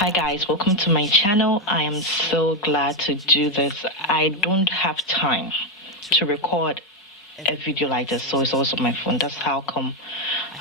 Hi guys, welcome to my channel. I am so glad to do this. I don't have time to record a video like this, so it's also my phone. That's how come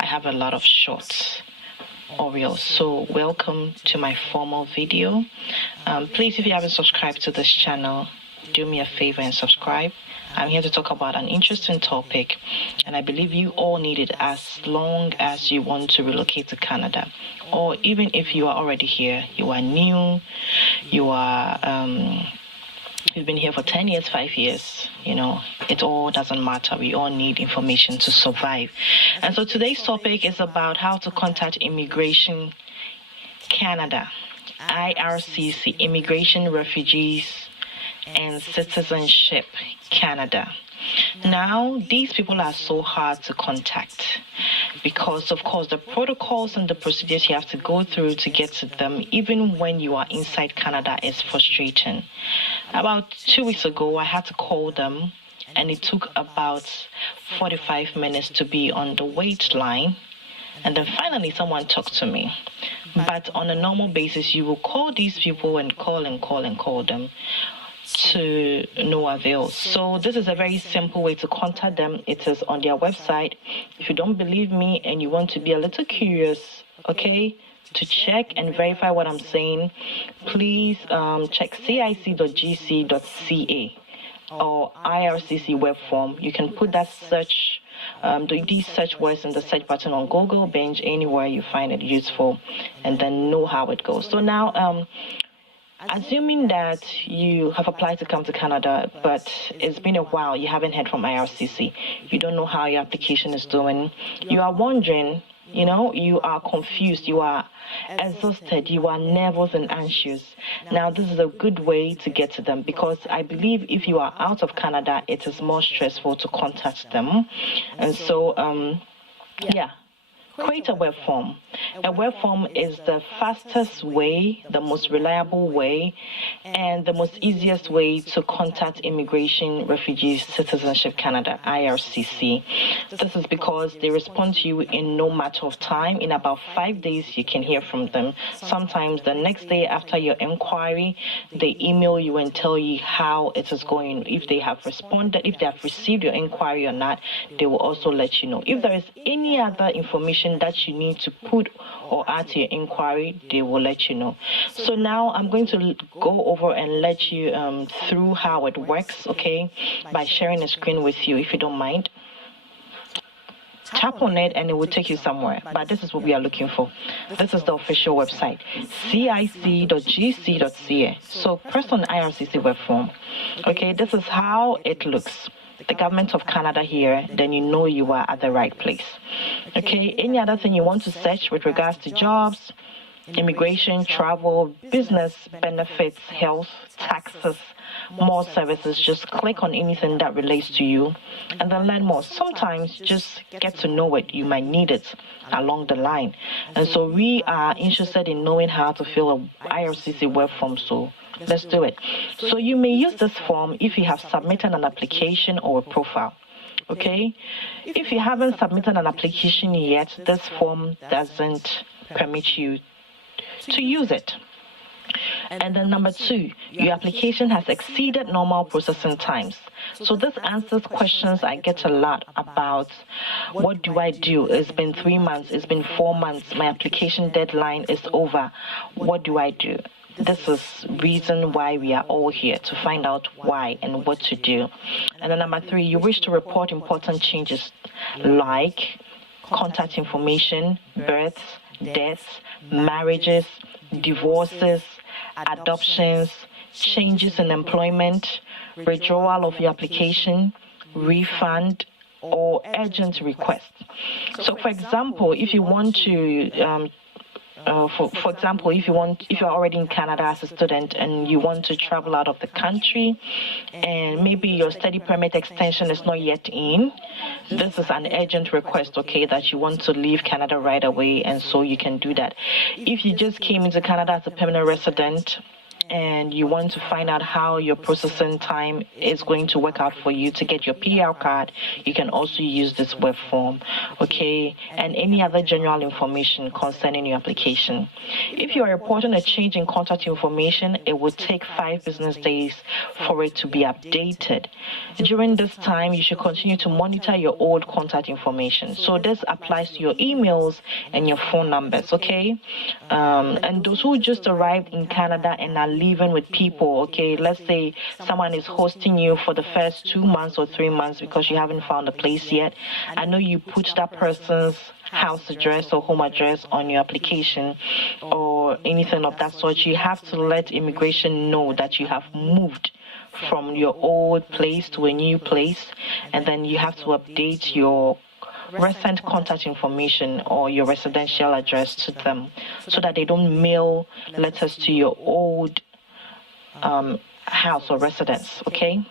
I have a lot of shorts or reels. So welcome to my formal video. Please, if you haven't subscribed to this channel, do me a favor and subscribe. I'm here to talk about an interesting topic, and I believe you all need it as long as you want to relocate to Canada, or even if you are already here, you are new, you are you've been here for 10 years, 5 years, it all doesn't matter. We all need information to survive. And so today's topic is about how to contact Immigration Canada, Ircc, Immigration, Refugees and Citizenship Canada. Now, these people are so hard to contact because, of course, the protocols and the procedures you have to go through to get to them, even when you are inside Canada, is frustrating. About 2 weeks ago, I had to call them, and it took about 45 minutes to be on the wait line. And then finally, someone talked to me. But on a normal basis, you will call these people and call them to no avail. So this is a very simple way to contact them. It is on their website. If you don't believe me and you want to be a little curious, to check and verify what I'm saying, please check cic.gc.ca or IRCC web form. You can put that search, these search words in the search button on Google, Bing, anywhere you find it useful, and then know how it goes. So now, assuming that you have applied to come to Canada, but it's been a while, you haven't heard from IRCC, you don't know how your application is doing, you are wondering, you are confused, you are exhausted, you are nervous and anxious. Now, this is a good way to get to them, because I believe if you are out of Canada, it is more stressful to contact them. And so, create a web form. A web form is the fastest way, the most reliable way, and the most easiest way to contact Immigration, Refugees, Citizenship Canada, IRCC. This is because they respond to you in no matter of time. In about 5 days, you can hear from them. Sometimes the next day after your inquiry, they email you and tell you how it is going. If they have responded, if they have received your inquiry or not, they will also let you know. If there is any other information that you need to put or add to your inquiry, they will let you know. So now I'm going to go over and let you through how it works, by sharing a screen with you, if you don't mind. Tap on it and it will take you somewhere, but this is what we are looking for. This is the official website, cic.gc.ca. So press on IRCC web form. This is how it looks. The government of Canada here, then you know you are at the right place. Any other thing you want to search with regards to jobs, immigration, travel, business, benefits, health, taxes, more services, just click on anything that relates to you and then learn more. Sometimes just get to know it. You might need it along the line. And so we are interested in knowing how to fill a IRCC web form, so let's do it. So you may use this form if you have submitted an application or a profile. If you haven't submitted an application yet, this form doesn't permit you to use it. And then number 2, your application has exceeded normal processing times. So this answers questions I get a lot about, what do I do? It's been 3 months, it's been 4 months, my application deadline is over. What do I do? This is reason why we are all here, to find out why and what to do. And then number 3, you wish to report important changes like contact information, births, deaths, marriages, divorces, adoptions, changes in employment, withdrawal of your application, refund, or urgent request. So, for example, if you want to for example, if you're already in Canada as a student and you want to travel out of the country and maybe your study permit extension is not yet in, this is an urgent request, that you want to leave Canada right away, and so you can do that. If you just came into Canada as a permanent resident and you want to find out how your processing time is going to work out for you to get your PR card, you can also use this web form, okay? And any other general information concerning your application. If you are reporting a change in contact information, it will take 5 business days for it to be updated. During this time, you should continue to monitor your old contact information. So this applies to your emails and your phone numbers, okay? And those who just arrived in Canada and are living with people, okay, let's say someone is hosting you for the first 2 months or 3 months because you haven't found a place yet. I know you put that person's house address or home address on your application or anything of that sort. You have to let immigration know that you have moved from your old place to a new place, and then you have to update your recent contact information or your residential address to them so that they don't mail letters to your old house or residence, okay?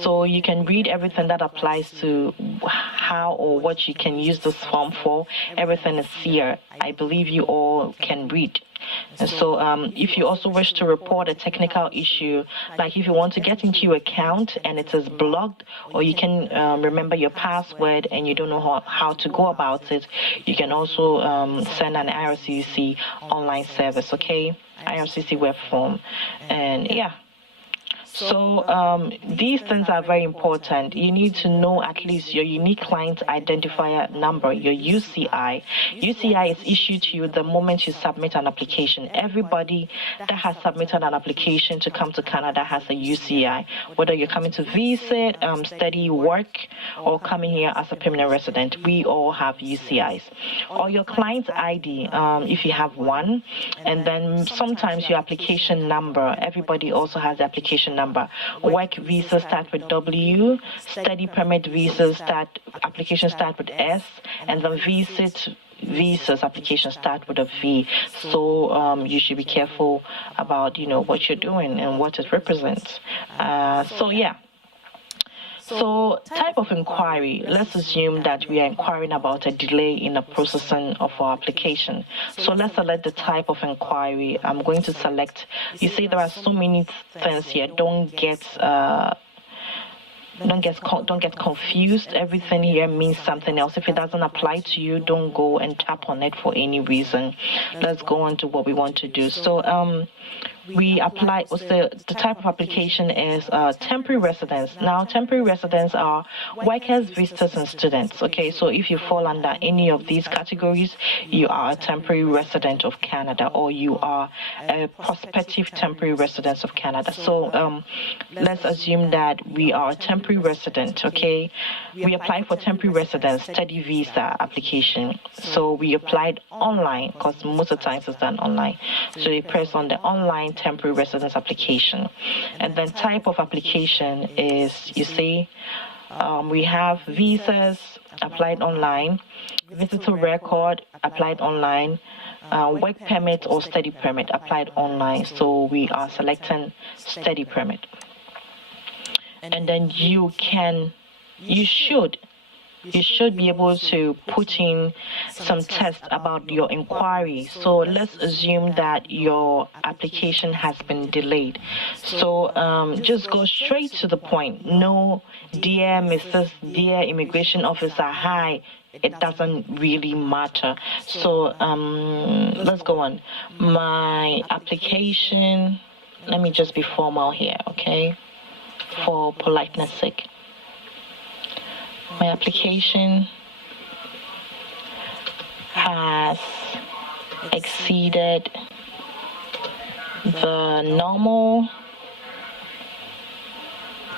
So you can read everything that applies to how or what you can use this form for. Everything is here. I believe you all can read. And so if you also wish to report a technical issue, like if you want to get into your account and it is blocked, or you can remember your password and you don't know how to go about it, you can also send an IRCC online service, okay? IRCC web form. And yeah. So these things are very important. You need to know at least your unique client identifier number, your UCI. UCI is issued to you the moment you submit an application. Everybody that has submitted an application to come to Canada has a UCI, whether you're coming to visit, study, work, or coming here as a permanent resident. We all have UCIs. Or your client ID, if you have one, and then sometimes your application number. Everybody also has the application number. Work visa start with W, study permit visas application start with S, and then visas application start with a V. So you should be careful about what you're doing and what it represents. So yeah. So type of inquiry, let's assume that we are inquiring about a delay in the processing of our application. So let's select the type of inquiry. I'm going to select, you see there are so many things here. Don't get confused. Everything here means something else. If it doesn't apply to you, don't go and tap on it for any reason. Let's go on to what we want to do. So we apply, the type of application is temporary residence. Now, temporary residents are workers, visitors, and students. Okay, so if you fall under any of these categories, you are a temporary resident of Canada, or you are a prospective temporary resident of Canada. So let's assume that we are a temporary resident, okay? We apply for temporary residence study visa application. So we applied online, because most of the times it's done online. So you press on the online temporary residence application, and then type of application is, you see, we have visas applied online, visitor record applied online, work permit or study permit applied online. So we are selecting study permit, and then you should be able to put in some text about your inquiry. So let's assume that your application has been delayed. So just go straight to the point. No, dear Mrs., dear immigration officer, hi. It doesn't really matter. So let's go on. My application, let me just be formal here, okay? For politeness sake. My application has exceeded the normal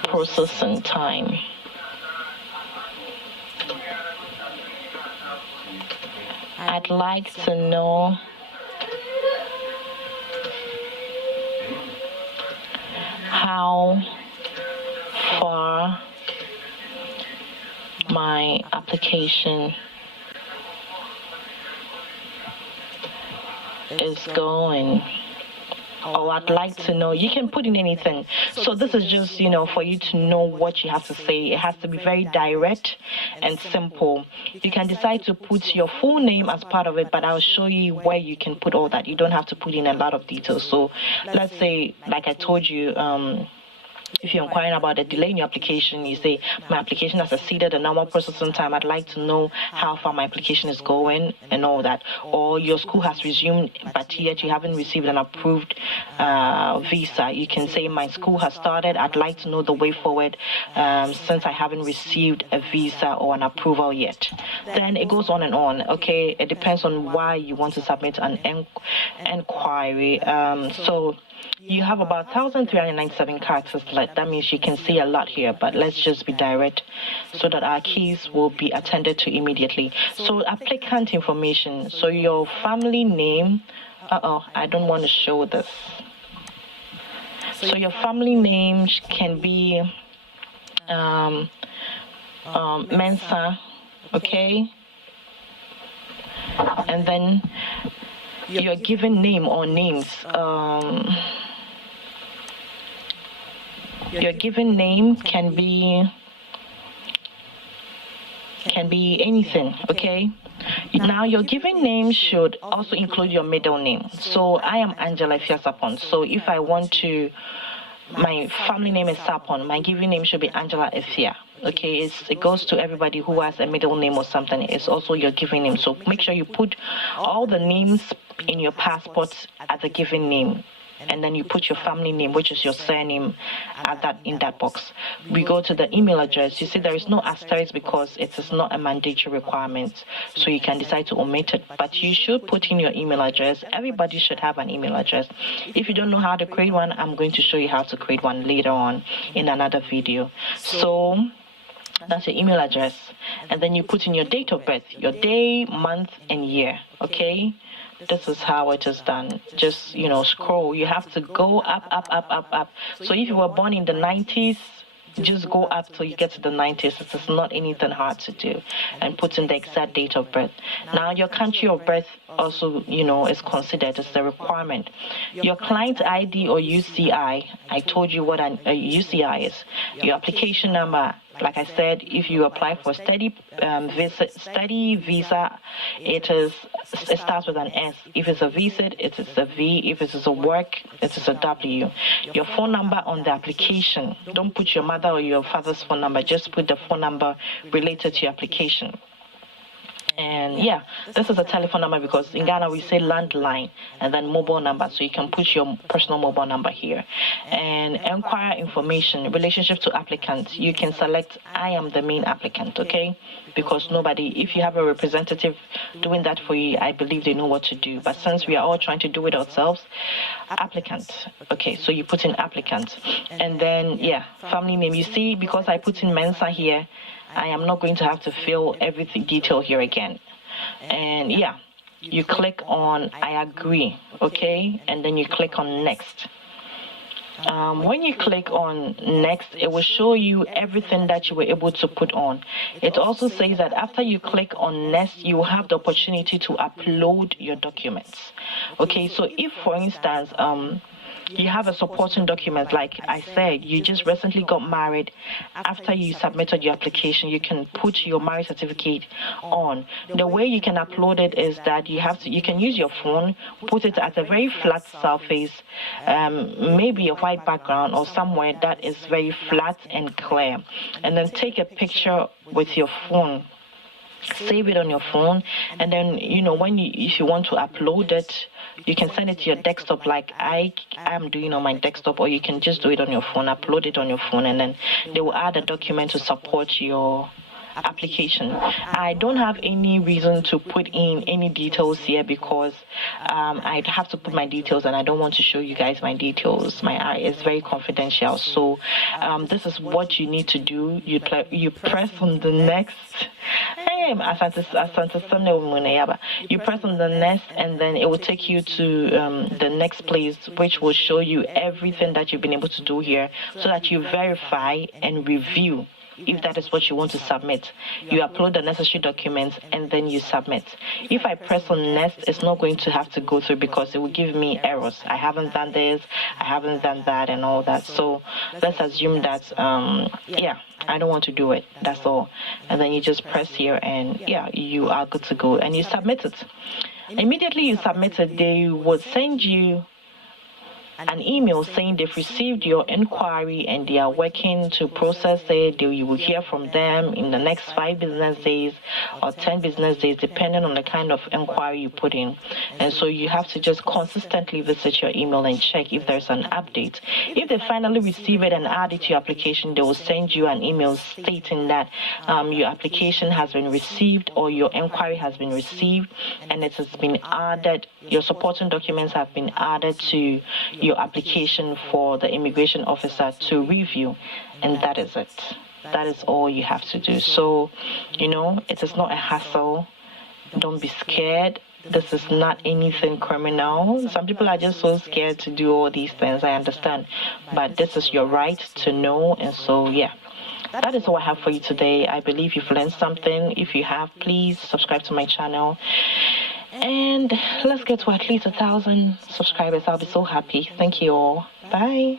processing time. I'd like to know how far my application is going. or I'd like to know. You can put in anything. So this is just, for you to know what you have to say. It has to be very direct and simple. You can decide to put your full name as part of it, but I'll show you where you can put all that. You don't have to put in a lot of details. So let's say, like I told you, if you're inquiring about a delay in your application, you say, my application has exceeded the normal processing time. I'd like to know how far my application is going and all that. Or your school has resumed, but yet you haven't received an approved visa. You can say, my school has started. I'd like to know the way forward since I haven't received a visa or an approval yet. Then it goes on and on. Okay, it depends on why you want to submit an inquiry. So you have about 1,397 characters. That means you can see a lot here, but let's just be direct so that our case will be attended to immediately. So applicant information. So your family name. I don't want to show this. So your family name can be Mensa, okay? And then your given name or names. Your given name can be anything, okay? Now, your given name should also include your middle name. So I am Angela Fiasapon. So if I want to, my family name is Sapon. My given name should be Angela Efia. Okay, it goes to everybody who has a middle name or something. It's also your given name. So make sure you put all the names in your passport as a given name. And then you put your family name, which is your surname, in that box. We go to the email address. You see there is no asterisk because it is not a mandatory requirement. So you can decide to omit it. But you should put in your email address. Everybody should have an email address. If you don't know how to create one, I'm going to show you how to create one later on in another video. So that's your email address. And then you put in your date of birth, your day, month, and year. Okay? This is how it is done. Just, scroll. You have to go up. So if you were born in the 90s, just go up till you get to the 90s. It is not anything hard to do. And put in the exact date of birth. Now, your country of birth also, is considered as the requirement. Your client ID or UCI, I told you what a UCI is. Your application number. Like I said, if you apply for study visa, it starts with an S. If it's a visit, it is a V. If it is a work, it is a W. Your phone number on the application. Don't put your mother or your father's phone number. Just put the phone number related to your application. And yeah, this is a telephone number because in Ghana we say landline and then mobile number. So you can put your personal mobile number here. And inquire information, relationship to applicant. You can select I am the main applicant, okay? Because if you have a representative doing that for you, I believe they know what to do. But since we are all trying to do it ourselves, applicant. Okay, so you put in applicant. And then, family name. You see, because I put in Mensa here, I am not going to have to fill everything detail here again. And you click on I agree, okay? And then you click on next. When you click on next, it will show you everything that you were able to put on. It also says that after you click on next, you will have the opportunity to upload your documents. Okay, so if, for instance, you have a supporting document, like I said, you just recently got married. After you submitted your application, you can put your marriage certificate on. The way you can upload it is that you can use your phone, put it at a very flat surface, maybe a white background or somewhere that is very flat and clear, and then take a picture with your phone. Save it on your phone, and then if you want to upload it, you can send it to your desktop like I am doing on my desktop, or you can just do it on your phone, upload it on your phone, and then they will add a document to support your application. I don't have any reason to put in any details here because I'd have to put my details and I don't want to show you guys my details. It's very confidential. So this is what you need to do. You press on the next. You press on the next, and then it will take you to the next place, which will show you everything that you've been able to do here so that you verify and review if that is what you want to submit. You upload the necessary documents and then you submit. If I press on next, it's not going to have to go through because it will give me errors. I haven't done this, I haven't done that, and all that. So let's assume that, I don't want to do it. That's all. And then you just press here and you are good to go and you submit it. Immediately you submit it, they would send you an email saying they've received your inquiry and they are working to process it. You will hear from them in the next 5 business days or 10 business days, depending on the kind of inquiry you put in. And so you have to just consistently visit your email and check if there's an update. If they finally receive it and add it to your application, they will send you an email stating that your application has been received or your inquiry has been received and it has been added. Your supporting documents have been added to your application for the immigration officer to review, and that is it. That is all you have to do. So, it is not a hassle. Don't be scared. This is not anything criminal. Some people are just so scared to do all these things. I understand, but this is your right to know, and so that is all I have for you today. I believe you've learned something. If you have, please subscribe to my channel. And let's get to at least 1,000 subscribers. I'll be so happy. Thank you all. Bye.